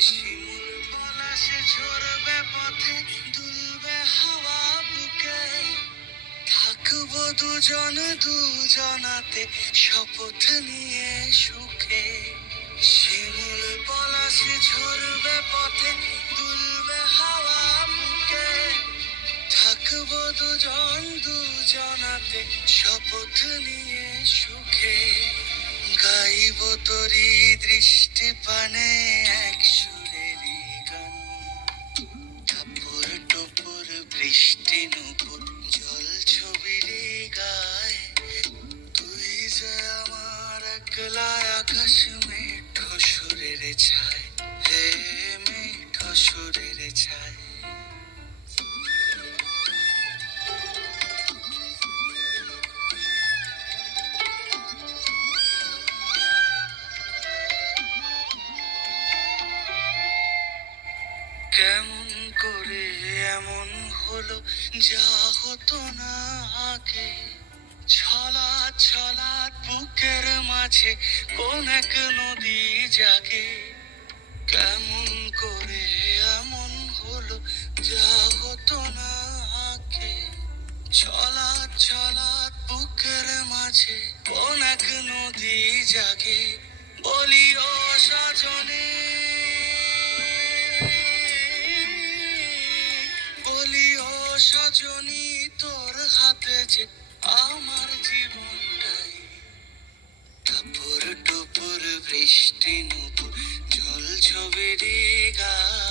শিমুল পলাশে ঝরবে পথে, দুলবে হাওয়া বুকে। থাকব দুজন দুজনাতে শপথ নিয়ে সুখে। শিমুল পলাশে ঝরবে পথে, দুলবে হাওয়া বুকে। থাকব দুজন দুজনাতে শপথ নিয়ে সুখে। গাইব তোরি দৃষ্টি পানে এক একলা আকাশ মেঠো সুরের ছায়, হে মেঠো সুরের ছায়। কেমন করে এমন হলো, যা হতো না আগে? মাঝে কোন এক নদী জাগে কেমন করে এমন হলো, যা হতো না আগে ছলা ছলা বুকের মাঝে, কোন এক নদী জাগে বলি ও সাজনে বলি ও সজনী তোর হাতে যে আমার জীবনটাই বৃষ্টি নতুন জল ছবে রে তুই